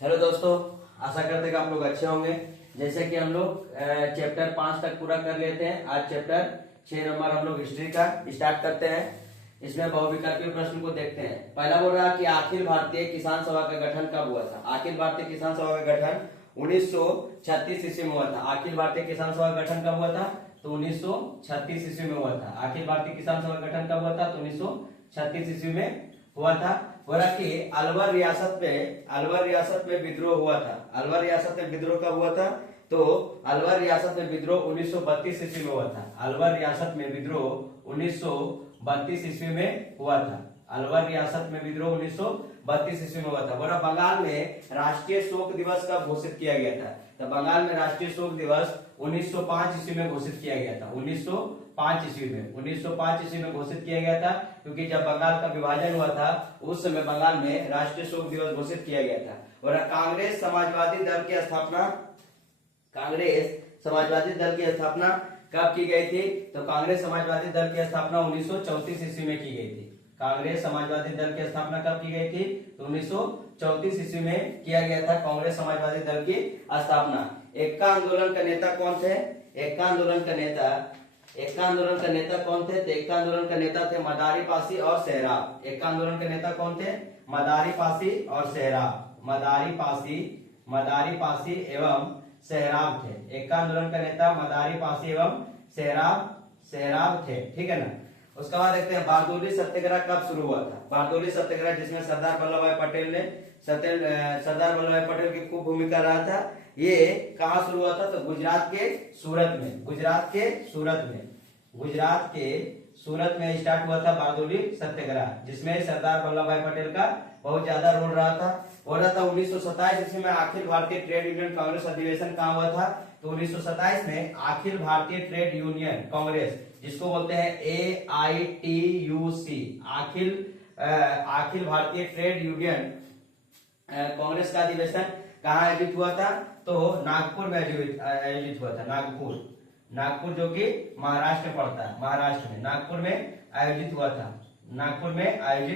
Hello दोस्तों, आशा करते हैं कि आप लोग अच्छे होंगे। जैसे कि हम लोग चैप्टर 5 तक पूरा कर लेते हैं। आज चैप्टर 6 नंबर हम लोग हिस्ट्री का स्टार्ट करते हैं। इसमें बहुविकल्पीय प्रश्न को देखते हैं। पहला बोल रहा है कि अखिल भारतीय किसान सभा का गठन कब हुआ था। अखिल भारतीय किसान सभा का गठन 1936 ईस्वी में हुआ था। अखिल भारतीय किसान सभा का गठन कब हुआ था? तो 1936 ईस्वी में हुआ था। अखिल भारतीय किसान सभा का गठन कब हुआ था? तो 1936 ईस्वी में हुआ था। बोला कि अलवर रियासत में विद्रोह हुआ था। अलवर रियासत में विद्रोह कब हुआ था? तो अलवर रियासत में विद्रोह 1932 ईस्वी में हुआ था। अलवर रियासत में विद्रोह 1932 ईस्वी में हुआ था। अलवर रियासत में विद्रोह 1932 ईस्वी में हुआ था। बोला बंगाल में राष्ट्रीय शोक दिवस कब घोषित किया गया था? तो बंगाल में राष्ट्रीय शोक दिवस 1905 ईस्वी में घोषित किया गया था। 1905 ईस्वी में घोषित किया गया था, क्योंकि जब बंगाल का विभाजन हुआ था उस समय बंगाल में राष्ट्रीय शोक दिवस घोषित किया गया था। और कांग्रेस समाजवादी दल की स्थापना कब की गई थी? तो कांग्रेस समाजवादी दल की स्थापना 1934 ईस्वी में की गई थी। कांग्रेस समाजवादी दल की स्थापना कब की गई थी? तो 1934 ईस्वी में किया गया था कांग्रेस समाजवादी दल की स्थापना। एक्का आंदोलन का नेता कौन थे? एक्का आंदोलन का नेता कौन थे? तो एक्का आंदोलन का नेता थे मदारी पासी और सेहराब। एक्का आंदोलन के नेता कौन थे? मदारी पासी और सेहराब। मदारी पासी एवं सेहराब थे। एक्का आंदोलन का नेता मदारी पासी एवं सेहराब थे। ठीक है ना। उसके बाद देखते हैं बारदोली सत्याग्रह कब शुरू हुआ था। बारदोली सत्याग्रह जिसमें सरदार वल्लभ भाई पटेल की खूब भूमिका रहा था। ये कहाँ शुरू हुआ था? तो गुजरात के सूरत में स्टार्ट हुआ था बारदोली सत्याग्रह, जिसमें सरदार वल्लभ भाई पटेल का बहुत ज्यादा रोल रहा था। हो रहा था 1927 ईस्वी में अखिल भारतीय ट्रेड यूनियन कांग्रेस अधिवेशन कहाँ हुआ था? तो 1927 में अखिल भारतीय ट्रेड यूनियन कांग्रेस, जिसको बोलते हैं AITUC, Akhil Bharatiya trade union Congress का अधिवेशन कहाँ आयोजित हुआ था? तो नागपुर में आयोजित हुआ था। नागपुर जो कि महाराष्ट्र में पड़ता है, महाराष्ट्र में नागपुर में आयोजित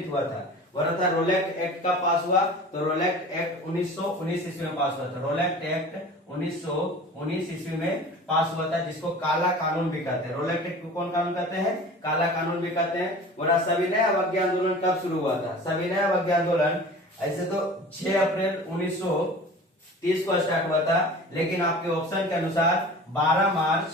हुआ था। बोला था रोलेक्ट एक्ट का पास हुआ। तो रोलेक्ट एक्ट 1919 ईस्वी में पास हुआ था। रोलेक्ट एक्ट 1919 ईस्वी में पास हुआ था, जिसको काला कानून भी कहते हैं। रोलेक्ट एक्ट को कौन कानून कहते हैं? काला कानून भी कहते हैं। बोला सविनय अवज्ञा आंदोलन कब शुरू हुआ था? सविनय अवज्ञा आंदोलन ऐसे तो 6 अप्रैल 1930 को स्टार्ट हुआ था, लेकिन आपके ऑप्शन के अनुसार 12 मार्च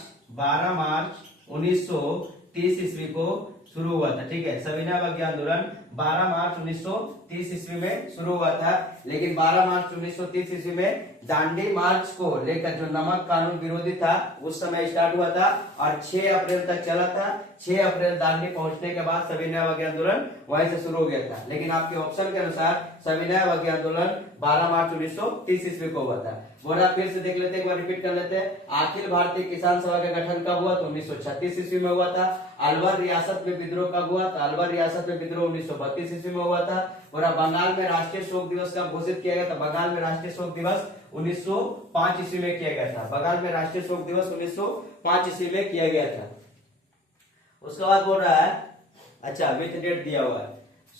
1930 ईस्वी को शुरू हुआ था। ठीक है, सविनय अवज्ञा आंदोलन 12 मार्च 1930 ईस्वी में शुरू हुआ था, लेकिन 12 मार्च 1930 ईस्वी में दांडी मार्च को लेकर जो नमक कानून विरोधी था उस समय स्टार्ट हुआ था और 6 अप्रैल तक चला था। 6 अप्रैल दांडी पहुंचने के बाद सविनय अवज्ञा आंदोलन वहीं से शुरू हो गया था, लेकिन आपके ऑप्शन के अनुसार सविनय अवज्ञा आंदोलन 12 मार्च 1930 ईस्वी को हुआ था। बोला फिर से देख लेते हैं, एक बार रिपीट कर लेते हैं। अखिल भारतीय किसान सभा का गठन कब हुआ? तो 1936 ईस्वी में हुआ था। अलवर रियासत में विद्रोह कब हुआ? तो अलवर रियासत में विद्रोह 1932 ईस्वी में हुआ था। और बंगाल में राष्ट्रीय शोक दिवस कब घोषित किया गया था? बंगाल में राष्ट्रीय शोक दिवस 1905 ईस्वी में किया गया था। बंगाल में राष्ट्रीय शोक दिवस 1905 ईस्वी में किया गया था। उसके बाद बोल रहा है, अच्छा विथ डेट दिया हुआ है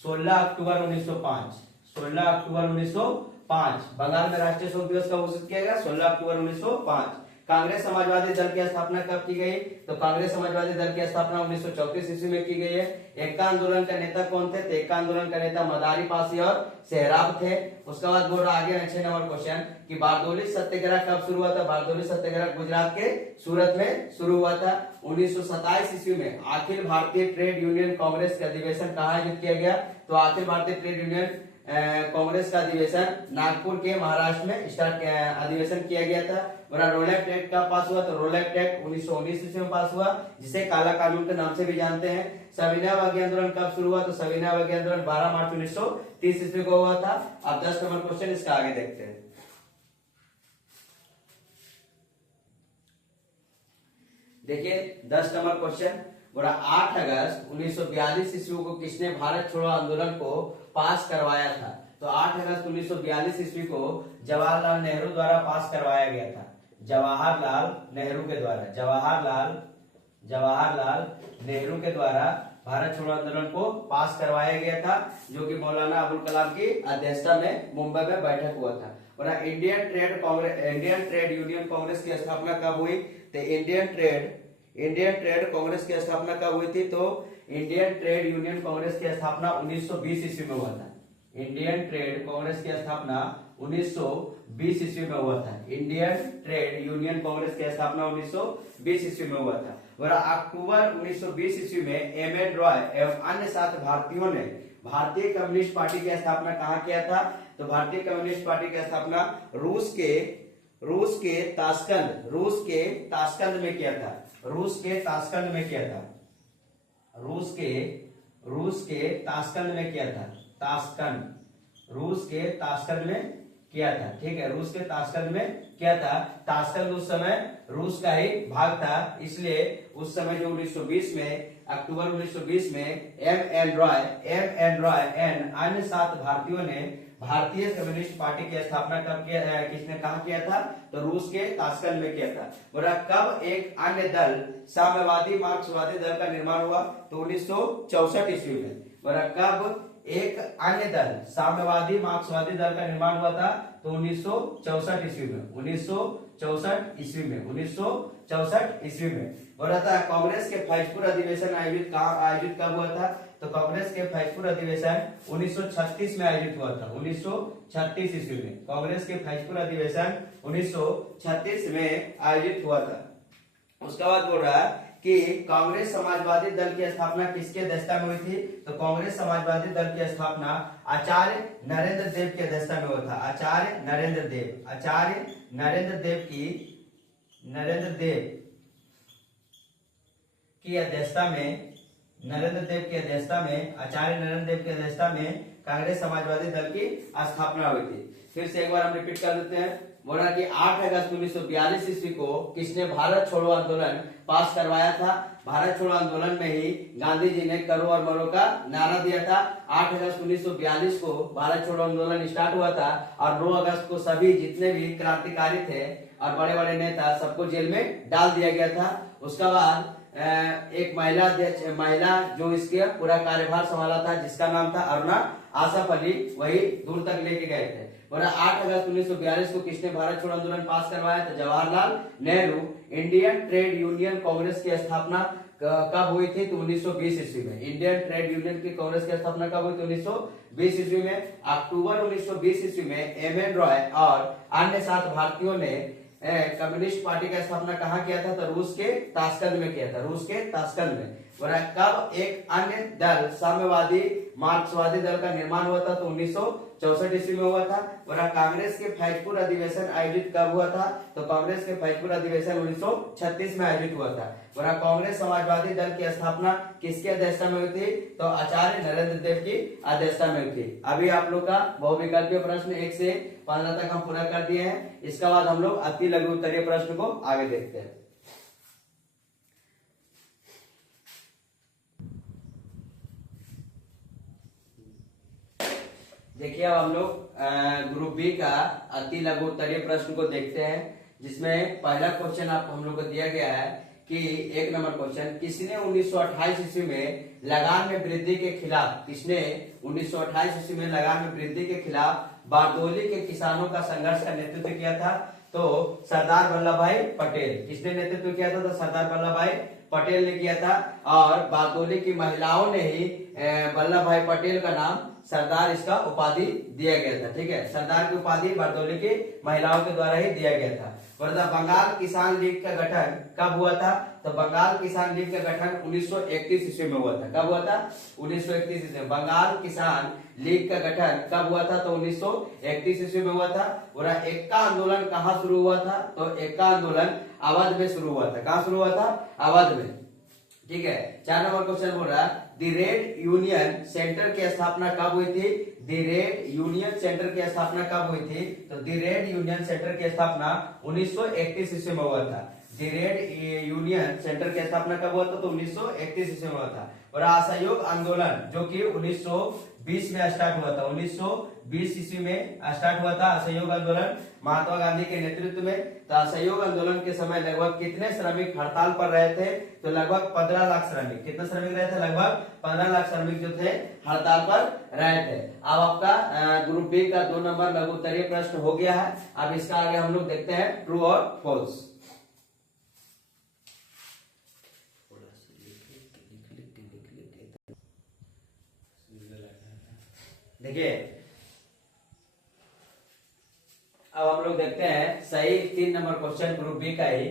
16 अक्टूबर 1905 बंगाल में राष्ट्रीय शोक दिवस कब घोषित किया गया? 16 अक्टूबर 1905। कांग्रेस समाजवादी दल की स्थापना कब की गई? तो कांग्रेस समाजवादी दल की स्थापना 1934 ईस्वी में की गई है। एक्का आंदोलन का नेता कौन थे? तो एक्का आंदोलन का नेता मदारी पासी और सेहराब थे। उसके बाद बोल रहा आगे 6 नंबर क्वेश्चन कि बारदोली सत्याग्रह कब शुरू हुआ था? बारदोली सत्याग्रह गुजरात के सूरत में शुरू हुआ था। 1927 ईस्वी में अखिल भारतीय ट्रेड यूनियन कांग्रेस का अधिवेशन कहाँ आयोजित किया गया? तो अखिल भारतीय ट्रेड यूनियन कांग्रेस का अधिवेशन नागपुर के महाराष्ट्र में अधिवेशन किया गया था। और रोलेक्ट एक्ट का पास हुआ? तो रोलेक्ट एक्ट 1919 ईस्वी में पास हुआ, जिसे काला कानून के नाम से भी जानते हैं। सविनय अवज्ञा आंदोलन कब शुरू हुआ? तो सविनय अवज्ञा आंदोलन 12 मार्च 1930 ईस्वी को हुआ था। अब 10 नंबर क्वेश्चन इसका आगे देखते हैं। देखिए 10 नंबर क्वेश्चन बोला 8 अगस्त 1942 ईस्वी को किसने भारत छोड़ो आंदोलन को पास करवाया था? तो 8 अगस्त 1942 ईस्वी को जवाहरलाल नेहरू द्वारा पास करवाया गया था। जवाहरलाल नेहरू के द्वारा भारत छोड़ो आंदोलन को पास करवाया गया था, जो कि मौलाना अबुल कलाम की अध्यक्षता में मुंबई में बैठक हुआ था। और इंडियन ट्रेड यूनियन कांग्रेस की स्थापना कब हुई? तो इंडियन ट्रेड कांग्रेस की स्थापना कब हुई थी? तो इंडियन ट्रेड यूनियन कांग्रेस की स्थापना 1920 ईस्वी में हुआ था। इंडियन ट्रेड कांग्रेस की स्थापना 1920 ईस्वी में हुआ था। इंडियन ट्रेड यूनियन कांग्रेस की स्थापना 1920 ईस्वी में हुआ था। और अक्टूबर 1920 ईस्वी में एम.एन. रॉय एवं अन्य 7 भारतीयों ने भारतीय कम्युनिस्ट पार्टी की स्थापना कहाँ किया था? तो भारतीय कम्युनिस्ट पार्टी की स्थापना रूस के ताशकंद में किया था। रूस के ताशकंद में किया था। रूस के ताशकंद में किया था। रूस के ताशकंद में किया था। ठीक है, रूस के ताशकंद में किया था। ताशकंद उस समय रूस का ही भाग था, इसलिए उस समय जो 1920 में अक्टूबर 1920 में एम.एन. रॉय एंड अन्य 7 भारतीयों ने भारतीय कम्युनिस्ट पार्टी की स्थापना कब किया? किसने कहा किया था? तो रूस के ताशकंद में किया था। और कब एक अन्य दल साम्यवादी मार्क्सवादी दल का निर्माण हुआ? तो 1964 ईस्वी में। और कब एक अन्य दल साम्यवादी मार्क्सवादी दल का निर्माण हुआ था? तो 1964 ईस्वी में। 1964 ईस्वी में। और कांग्रेस के फैजपुर अधिवेशन आयोजित कब हुआ था? तो कांग्रेस के फैजपुर अधिवेशन 1936 में आयोजित हुआ था। 1936 ईस्वी में कांग्रेस के फैजपुर अधिवेशन 1936 में आयोजित हुआ था। उसके बाद बोल रहा है कि कांग्रेस समाजवादी दल की स्थापना किसके अध्यक्षता में हुई थी? तो कांग्रेस समाजवादी दल की स्थापना आचार्य नरेंद्र देव की अध्यक्षता में हुआ था। आचार्य नरेंद्र देव की अध्यक्षता में कांग्रेस समाजवादी दल की स्थापना हुई थी। फिर से एक बार हम रिपीट कर देते हैं। बोला कि 8 अगस्त 1942 ईस्वी को किसने भारत छोड़ो आंदोलन पास करवाया था? भारत छोड़ो आंदोलन में ही गांधी जी ने करो और मरो का नारा दिया था। 8 अगस्त 1942 को भारत छोड़ो आंदोलन स्टार्ट हुआ था और 9 अगस्त को सभी जितने भी क्रांतिकारी थे और बड़े बड़े नेता सबको जेल में डाल दिया गया था। उसके बाद एक महिला जो इसके पूरा कार्यभार संभाला था, जिसका नाम था अरुणा आसफ अली, वही दूर तक लेके गए थे। और 8 अगस्त 1942 को किसने भारत छोड़ो आंदोलन पास करवाया था? Jawaharlal Nehru. Indian trade union Congress की स्थापना कब हुई थी? तो 1920 ईस्वी में। इंडियन ट्रेड यूनियन की कांग्रेस की स्थापना कब हुई थी? 1920 ईस्वी में। अक्टूबर 1920 ईस्वी में एम.एन. रॉय और अन्य 7 भारतीयों ने कम्युनिस्ट पार्टी का स्थापना कहाँ किया था? तो रूस के ताशकंद में किया था। और कब एक अन्य दल साम्यवादी मार्क्सवादी दल का निर्माण हुआ था? तो 1964 ईस्वी में हुआ था। और कांग्रेस के फैजपुर अधिवेशन आयोजित कब हुआ था? तो कांग्रेस के फैजपुर अधिवेशन 1936 में आयोजित हुआ था। और कांग्रेस समाजवादी दल की स्थापना किसकी अध्यक्षता में हुई थी? तो आचार्य नरेंद्र देव की अध्यक्षता में हुई थी। अभी आप लोग का बहुविकल्पीय प्रश्न 1 से 15 तक हम पूरा कर दिए हैं। इसके बाद हम लोग अति लघु उत्तरीय प्रश्न को आगे देखते हैं। देखिए, अब हम लोग ग्रुप बी का अति लघु उत्तरीय प्रश्न को देखते हैं, जिसमें पहला क्वेश्चन आप हम लोग को दिया गया है कि 1 नंबर क्वेश्चन, किसने 1928 ईस्वी में लगान में वृद्धि के खिलाफ 1928 ईस्वी में लगान में वृद्धि के खिलाफ बारदोली के किसानों का संघर्ष का नेतृत्व किया था? तो सरदार वल्लभ भाई पटेल। किसने नेतृत्व किया था? तो सरदार वल्लभ भाई पटेल ने किया था। और बारदोली की महिलाओं ने ही वल्लभ भाई पटेल का नाम सरदार इसका उपाधि दिया गया था। ठीक है, सरदार की उपाधि बारदोली की महिलाओं के द्वारा ही दिया गया था। और बंगाल किसान लीग का गठन कब हुआ था? तो बंगाल किसान लीग का गठन 1931 ईस्वी में हुआ था। कब हुआ था? 1931 ईस्वी में। बंगाल किसान लीग का गठन कब हुआ था? तो 1931 ईस्वी में हुआ था। और एक्का आंदोलन कहाँ शुरू हुआ था? तो एक्का आंदोलन अवध में शुरू हुआ था। कहाँ शुरू हुआ था? अवध में। ठीक है, 4 नंबर क्वेश्चन बोल रहा है, द रेड यूनियन सेंटर की स्थापना कब हुई थी? द रेड यूनियन सेंटर की स्थापना कब हुई थी? तो द रेड यूनियन सेंटर की स्थापना 1931 ईस्वी में हुआ था। द रेड यूनियन सेंटर की स्थापना कब हुआ था? तो 1931 ईस्वी में हुआ था। और असहयोग आंदोलन जो कि 1920 में स्टार्ट हुआ था। 1920 1920 ईस्वी में स्टार्ट हुआ था असहयोग आंदोलन महात्मा गांधी के नेतृत्व में। तो असहयोग आंदोलन के समय लगभग कितने श्रमिक हड़ताल पर रहे थे? तो लगभग 15 लाख श्रमिक। कितने श्रमिक रहे थे? लगभग 15 लाख श्रमिक जो थे हड़ताल पर रहे थे। अब आपका ग्रुप बी का 2 नंबर लघु उत्तरीय प्रश्न हो गया है। अब इसका आगे हम लोग देखते हैं ट्रू और फॉल्स। देखिए अब हम लोग देखते हैं सही 3 नंबर क्वेश्चन ग्रुप बी का ही।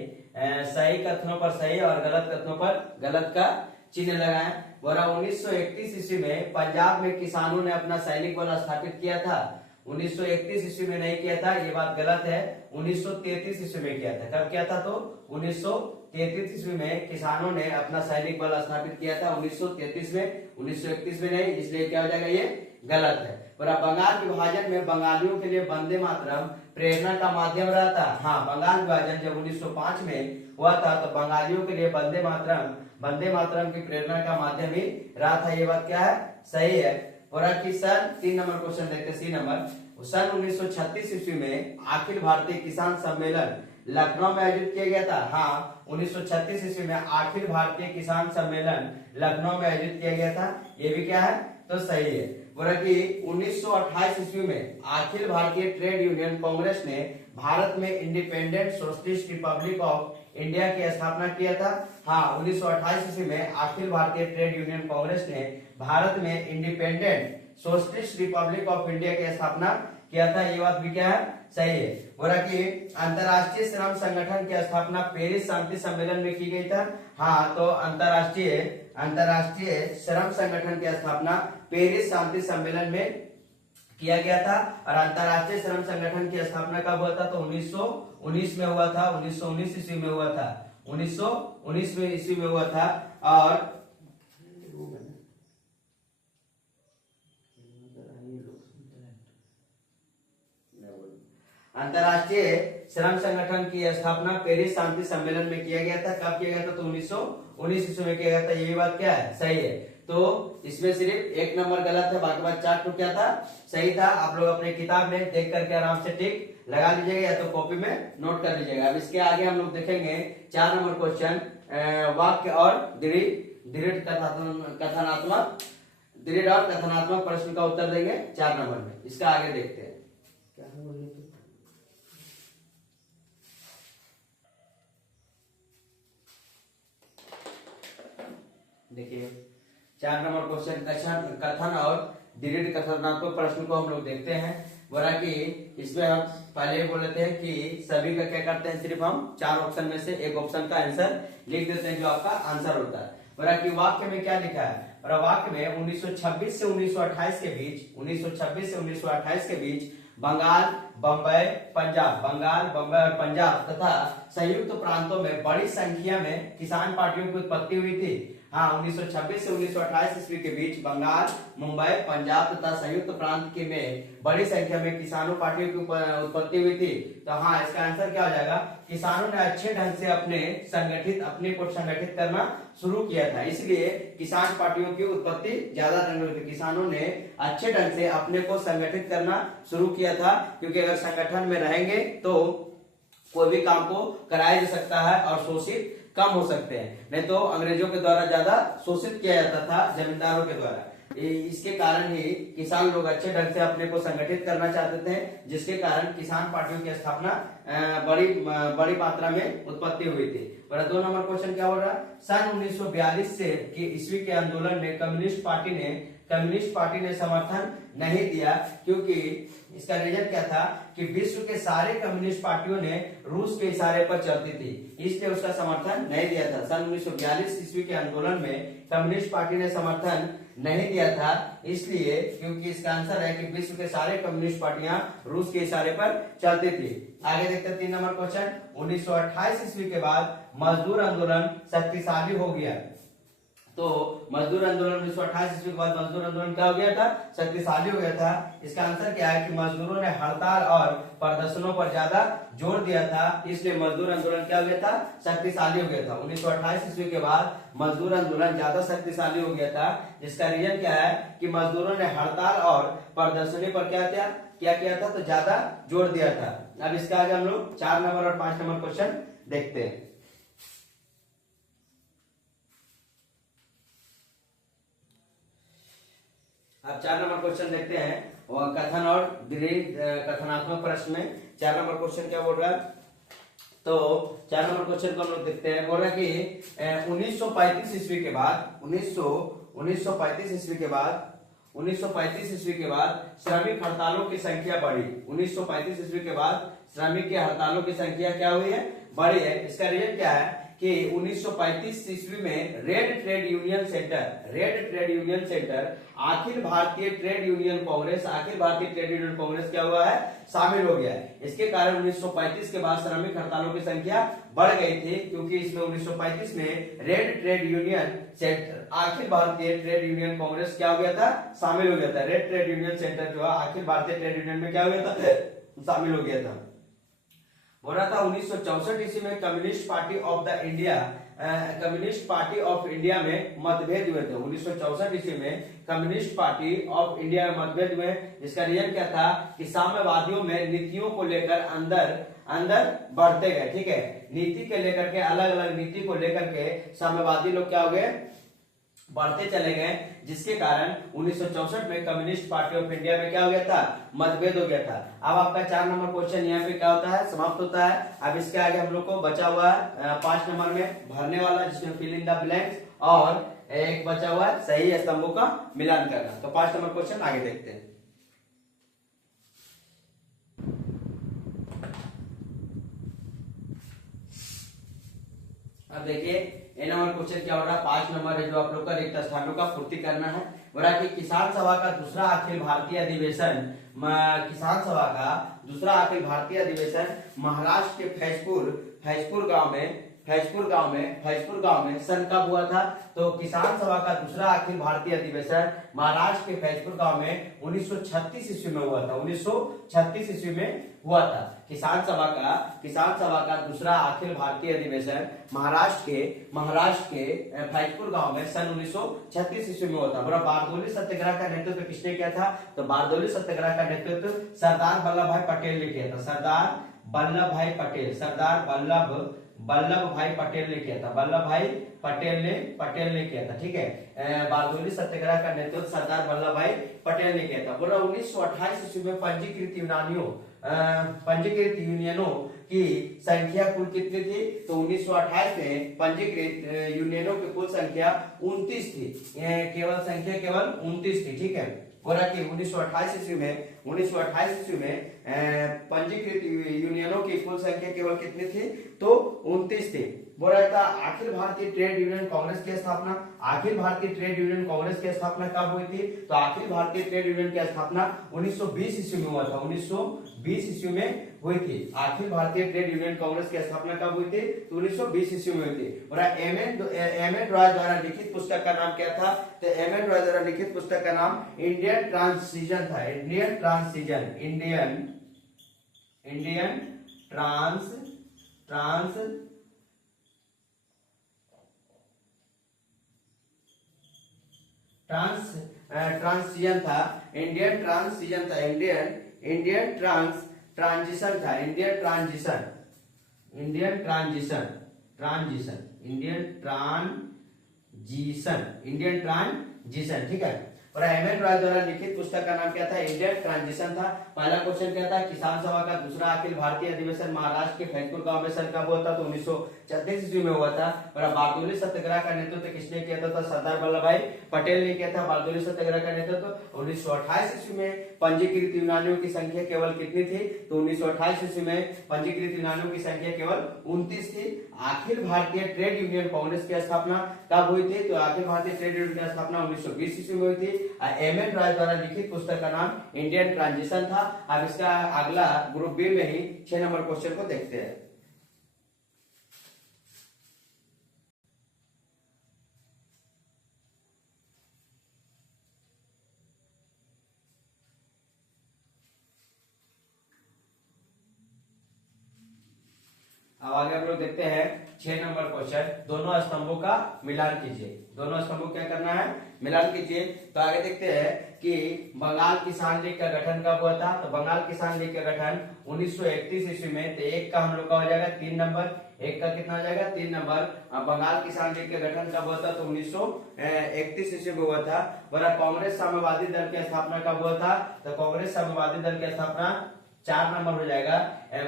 सही कथनों पर सही और गलत कथनों पर गलत का चिन्ह लगाएं। बोला 1931 ईस्वी में पंजाब में किसानों ने अपना सैनिक बल स्थापित किया था। 1931 ईस्वी में नहीं किया था, ये बात गलत है। 1933 ईस्वी में किया था। कब किया था? तो 1933 ईस्वी में किसानों ने अपना सैनिक बल स्थापित किया था। 1933 में, 1931 में नहीं, इसलिए क्या हो जाएगा? ये गलत है। पर बंगाल विभाजन में बंगालियों के लिए वंदे मातरम प्रेरणा का माध्यम रहा था। हाँ, बंगाल विभाजन जब 1905 में हुआ था तो बंगालियों के लिए वंदे मातरम की प्रेरणा का माध्यम ही रहा था। ये बात क्या है? सही है। और सन 3 नंबर क्वेश्चन देखते हैं, सी नंबर। सन 1936 ईस्वी में अखिल भारतीय किसान सम्मेलन लखनऊ में आयोजित किया गया था। हाँ, 1936 ईस्वी में अखिल भारतीय किसान सम्मेलन लखनऊ में आयोजित किया गया था। ये भी क्या है? तो सही है। बोला कि 1928 ईस्वी में अखिल भारतीय ट्रेड यूनियन कांग्रेस ने भारत में independent socialist Republic of India की स्थापना किया था। हाँ, 1928 ईस्वी में अखिल भारतीय ट्रेड यूनियन कांग्रेस ने भारत में independent socialist Republic of India की स्थापना किया था। ये बात भी क्या है? सही है। बोला कि अंतरराष्ट्रीय श्रम संगठन की स्थापना पेरिस शांति सम्मेलन में की गई था। हाँ, तो अंतरराष्ट्रीय श्रम संगठन की स्थापना पेरिस शांति सम्मेलन में किया गया था। और अंतरराष्ट्रीय श्रम संगठन की स्थापना कब हुआ था? तो 1919 में हुआ था। 1919 ईस्वी में हुआ था। 1919 ईस्वी में हुआ था। और अंतरराष्ट्रीय श्रम संगठन की स्थापना पेरिस शांति सम्मेलन में किया गया था। कब किया गया था? तो 1919 ईस्वी में किया गया था। ये बात क्या है? सही है। तो इसमें सिर्फ 1 नंबर गलत है, बाकी बात 4 क्या था? सही था। आप लोग अपने किताब में देख करके आराम से टिक लगा लीजिएगा या तो कॉपी में नोट कर लीजिएगा। अब इसके आगे हम लोग देखेंगे 4 नंबर क्वेश्चन, वाक्य और दृढ़ और कथनात्मक प्रश्न का उत्तर देंगे 4 नंबर में। इसका आगे देखते हैं। क्या बोलिए? देखिए 4 नंबर क्वेश्चन कथन और दृढ़ कथनात्मक प्रश्न को हम लोग देखते हैं। बोला कि इसमें हम पहले बोल लेते हैं कि सभी का क्या करते हैं, सिर्फ हम 4 ऑप्शन में से एक ऑप्शन का आंसर लिख देते हैं जो आपका आंसर होता है। बोला कि वाक्य में क्या लिखा है? और वाक्य में 1926 से 1928 के बीच, 1926 से 1928 के बीच बंगाल, बंबई, और पंजाब तथा संयुक्त प्रांतों में बड़ी संख्या में किसान पार्टियों की उत्पत्ति हुई थी। हाँ, 1926 से 1928 ईस्वी के बीच बंगाल, मुंबई, पंजाब तथा संयुक्त प्रांत के में बड़ी संख्या में किसानों पार्टियों की उत्पत्ति हुई थी। तो हाँ, इसका आंसर क्या हो जाएगा? किसानों ने अच्छे ढंग से अपने को संगठित करना शुरू किया था, इसलिए किसान पार्टियों की उत्पत्ति ज्यादा ढंग से किसानों ने अच्छे ढंग से अपने को संगठित करना शुरू किया था। क्योंकि अगर संगठन में रहेंगे तो कोई भी काम को कराया जा सकता है और शोषित कम हो सकते हैं। नहीं तो अंग्रेजों के द्वारा ज्यादा शोषित किया जाता था, जमींदारों के द्वारा। इसके कारण ही किसान लोग अच्छे ढंग से अपने को संगठित करना चाहते थे, जिसके कारण किसान पार्टियों की स्थापना बड़ी मात्रा में उत्पत्ति हुई थी। 2 नंबर क्वेश्चन क्या हो रहा? सन 1942 से ईस्वी के आंदोलन में कम्युनिस्ट पार्टी ने समर्थन नहीं दिया, क्योंकि इसका रीजन क्या था कि विश्व के सारे कम्युनिस्ट पार्टियों ने रूस के इशारे पर चलती थी, इसलिए उसका समर्थन नहीं दिया था। सन 1942 ईस्वी के आंदोलन में कम्युनिस्ट पार्टी ने समर्थन नहीं दिया था, इसलिए क्योंकि इसका आंसर है कि विश्व के सारे कम्युनिस्ट पार्टियां रूस के इशारे पर चलती थी। आगे देखते हैं 3 नंबर क्वेश्चन। 1928 ईस्वी के बाद मजदूर आंदोलन शक्तिशाली हो गया। तो मजदूर आंदोलन 1928 ईस्वी के बाद मजदूर आंदोलन क्या हो गया था, शक्तिशाली हो गया था। इसका आंसर क्या है कि मजदूरों ने हड़ताल और प्रदर्शनों पर ज्यादा जोर दिया था, इसलिए मजदूर आंदोलन क्या हो गया था, शक्तिशाली हो गया था। 1928 ईस्वी के बाद मजदूर आंदोलन ज्यादा शक्तिशाली हो गया था। इसका रीजन क्या है कि मजदूरों ने हड़ताल और प्रदर्शनी पर क्या किया था, तो ज्यादा जोर दिया था। अब इसका आगे हम लोग 4 नंबर और 5 नंबर क्वेश्चन देखते हैं। अब 4 नंबर क्वेश्चन देखते हैं, और कथन और दीर्घ कथनात्मक प्रश्न में 4 नंबर क्वेश्चन क्या बोल रहा है। तो 4 नंबर क्वेश्चन को हम लोग देखते हैं। बोल रहा है कि 1935 ईस्वी के बाद 1935 ईस्वी के बाद श्रमिक हड़तालों की संख्या बढ़ी। 1935 ईस्वी के बाद श्रमिक के हड़तालों की संख्या क्या हुई है, बढ़ी है। इसका रीजन क्या है कि 1935 ईस्वी में red trade union centre Akhil Bharatiya trade union Congress क्या हुआ है, शामिल हो गया है। इसके कारण 1935 के बाद श्रमिक हड़तालों की संख्या बढ़ गई थी, क्योंकि इसमें 1935 में red trade union centre Akhil Bharatiya trade union Congress क्या हो गया था, शामिल हो गया था। रेड ट्रेड यूनियन सेंटर जो है अखिल भारतीय ट्रेड यूनियन में क्या हो गया था, शामिल हो गया था। हो रहा था 1964 ईस्वी में कम्युनिस्ट पार्टी ऑफ इंडिया में मतभेद हुए थे। 1964 ईस्वी में कम्युनिस्ट पार्टी ऑफ इंडिया में मतभेद हुए। इसका रीजन क्या था कि साम्यवादियों में नीतियों को लेकर अंदर बढ़ते गए, ठीक है, नीति के लेकर के अलग अलग नीति को लेकर के साम्यवादी लोग क्या हो गए, बढ़ते चले गए, जिसके कारण 1964 में कम्युनिस्ट पार्टी ऑफ इंडिया में क्या हो गया था, मतभेद हो गया था। अब आपका 4 नंबर क्वेश्चन यहाँ पे क्या होता है, समाप्त होता है। अब इसके आगे हम लोग को बचा हुआ है 5 नंबर में भरने वाला, जिसमें फिल इन द ब्लैंक्स, और एक बचा हुआ है सही स्तंभों का मिलान करना। तो 5 नंबर क्वेश्चन आगे देखते हैं। अब देखिए ए नंबर क्वेश्चन क्या हो रहा है, 5 नंबर है, जो आप लोग का रिक्त स्थानों का पूर्ति करना है। बोला कि किसान सभा का दूसरा अखिल भारतीय अधिवेशन महाराष्ट्र के फैजपुर गांव में सन कब हुआ था। तो किसान सभा का दूसरा अखिल भारतीय अधिवेशन महाराष्ट्र के फैजपुर गांव में 1936 ईस्वी में हुआ था। 1936 ईस्वी में हुआ था। किसान सभा का दूसरा अखिल भारतीय अधिवेशन महाराष्ट्र के फैजपुर गांव में सन 1936 ईस्वी में हुआ था। पूरा बारदोली सत्याग्रह का नेतृत्व किसने किया था, तो बारदोली सत्याग्रह का नेतृत्व सरदार वल्लभ भाई पटेल ने किया था। सरदार वल्लभ भाई पटेल ने किया था। वल्लभ भाई पटेल ने किया था, ठीक है। बारदोली सत्याग्रह का नेतृत्व सरदार वल्लभ भाई पटेल ने किया था। बोला 1928 ईस्वी में पंजीकृत यूनियनों की संख्या कुल कितनी थी, तो 1928 में पंजीकृत यूनियनों की कुल संख्या 29 थी। केवल 29 थी, ठीक है। बोला कि 1928 ईस्वी में पंजीकृत यूनियनों की कुल संख्या केवल कितनी थी, तो 29 थी। बोला था अखिल भारतीय ट्रेड यूनियन कांग्रेस की स्थापना कब हुई थी, तो अखिल भारतीय ट्रेड यूनियन की स्थापना 1920 ईस्वी में हुआ था। 1920 ईस्वी में हुई थी। अखिल भारतीय ट्रेड यूनियन कांग्रेस की स्थापना कब हुई थी, तो 1920 ईस्वी में हुई थी। और एम एन रॉय द्वारा लिखित पुस्तक का नाम क्या था, तो एम एन रॉय द्वारा लिखित पुस्तक का नाम इंडियन ट्रांससीजन था। इंडियन ट्रांजिशन था। ठीक है। और एम एन रॉय द्वारा लिखित पुस्तक का नाम क्या था, इंडियन ट्रांजिशन था। पहला क्वेश्चन क्या था, किसान सभा का दूसरा अखिल भारतीय अधिवेशन महाराष्ट्र के फैजपुर गांव में सन कब हुआ था, तो 1936 ईस्वी में हुआ था। और बारदोली सत्याग्रह का नेतृत्व किसने किया था, सरदार वल्लभ भाई पटेल ने किया था। बारदोली सत्याग्रह का नेतृत्व 1928 ईस्वी में पंजीकृत यूनानियों की संख्या केवल कितनी थी, तो 1928 ईस्वी में पंजीकृत यूनानियों की संख्या केवल 29 थी। अखिल भारतीय ट्रेड यूनियन कांग्रेस की स्थापना कब हुई थी, तो अखिल भारतीय ट्रेड यूनियन की स्थापना 1920 ईस्वी में हुई थी। एम एन रॉय द्वारा लिखित पुस्तक का नाम इंडियन ट्रांजिशन था। अब इसका अगला ग्रुप बी में ही 6 नंबर क्वेश्चन को देखते हैं। अब आगे हम लोग देखते हैं 6 नंबर क्वेश्चन। दोनों स्तंभों का मिलान कीजिए। दोनों स्तंभों क्या करना है, मिलान कीजिए। तो आगे देखते हैं कि बंगाल किसान लीग का गठन कब हुआ था। तो बंगाल किसान लीग का गठन 1931 ईस्वी में। तो एक का हम लोग का हो जाएगा 3 नंबर, एक का कितना हो जाएगा 3 नंबर। बंगाल किसान लीग का गठन कब हुआ था, तो 1931 ईस्वी में हुआ था। बोला कांग्रेस साम्यवादी दल की स्थापना कब हुआ था, तो कांग्रेस साम्यवादी दल की स्थापना 4 नंबर हो जाएगा।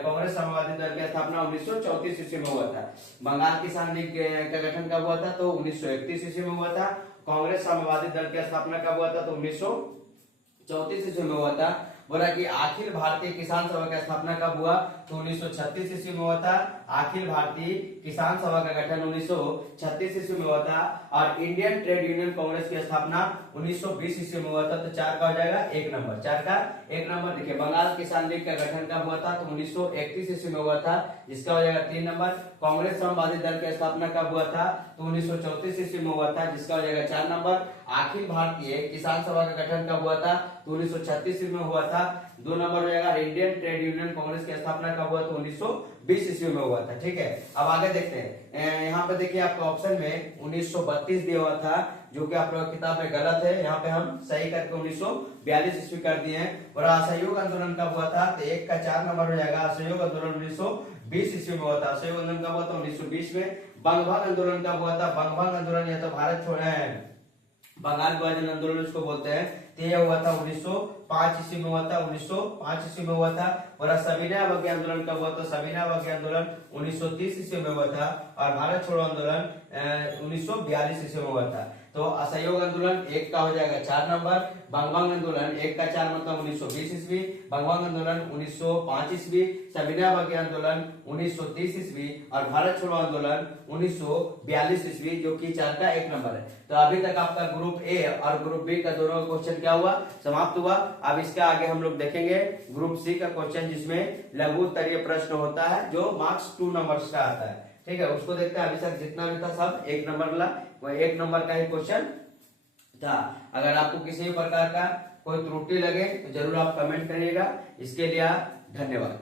कांग्रेस साम्यवादी दल की स्थापना 1934 ईस्वी में हुआ था। बंगाल किसान लीग का गठन कब हुआ था, तो 1931 ईस्वी में हुआ था। कांग्रेस साम्यवादी दल की स्थापना कब हुआ था, तो 1934 ईस्वी में हुआ था। बोला कि अखिल भारतीय किसान सभा का स्थापना कब हुआ, तो 1936 ईस्वी में हुआ था। अखिल भारतीय किसान सभा का गठन 1936 ईस्वी में हुआ था। और इंडियन ट्रेड यूनियन कांग्रेस की स्थापना 1920 ईस्वी में हुआ था। तो 4 का हो जाएगा 1 नंबर, 4 का 1 नंबर। देखिए बंगाल किसान लीग का गठन कब हुआ था, तो 1931 ईस्वी में हुआ था, जिसका हो जाएगा 3 नंबर। कांग्रेस साम्यवादी दल की स्थापना कब हुआ था, तो 1934 ईस्वी में हुआ था, जिसका हो जाएगा 4 नंबर। अखिल भारतीय किसान सभा का गठन कब हुआ था, तो 1936 ईस्वी में हुआ था, 2 नंबर हो जाएगा। इंडियन ट्रेड यूनियन कांग्रेस की स्थापना कब हुआ, तो 1920 ईस्वी में हुआ था। ठीक है, अब आगे देखते हैं। यहाँ पे देखिए आपका ऑप्शन में 1932 दिया हुआ था, जो कि आप लोग किताब में गलत है। यहाँ पे हम सही करके 1942 ईस्वी कर दिए हैं। और असहयोग आंदोलन कब हुआ था, तो 1 का 4 नंबर हो जाएगा। असहयोग आंदोलन 1920 ईस्वी में हुआ था। असहयोग आंदोलन कब हुआ था, 1920 में। बंगभंग आंदोलन कब हुआ था, बंगभंग आंदोलन या तो भारत छोड़ो बंगाल विभाजन आंदोलन उसको बोलते हैं। तो यह हुआ था 1905 ईस्वी में हुआ था, 1905 ईस्वी में हुआ था। और सविनय अवज्ञा आंदोलन कब हुआ था, सविनय अवज्ञा आंदोलन 1930 ईस्वी में हुआ था। और भारत छोड़ो आंदोलन 1942 ईस्वी में हुआ था। तो असहयोग आंदोलन 1 का हो जाएगा 4 नंबर। बंगभंग आंदोलन 1 का 4 मतलब 1920 ईस्वी। बंगभंग आंदोलन 1905 ईस्वी। सविनय अवज्ञा आंदोलन 1930 ईस्वी। और भारत छोड़ो आंदोलन 1942 ईस्वी, जो कि 4 का 1 नंबर है। तो अभी तक आपका ग्रुप ए और ग्रुप बी का दोनों क्वेश्चन क्या हुआ, समाप्त हुआ। अब इसका आगे हम लोग देखेंगे ग्रुप सी का क्वेश्चन, जिसमें लघु उत्तरीय प्रश्न होता है, जो मार्क्स 2 नंबर का आता है। ठीक है, उसको देखते हैं। अभी तक जितना भी था सब 1 नंबर ला, वह 1 नंबर का ही क्वेश्चन था। अगर आपको किसी भी प्रकार का कोई त्रुटि लगे तो जरूर आप कमेंट करिएगा। इसके लिए धन्यवाद।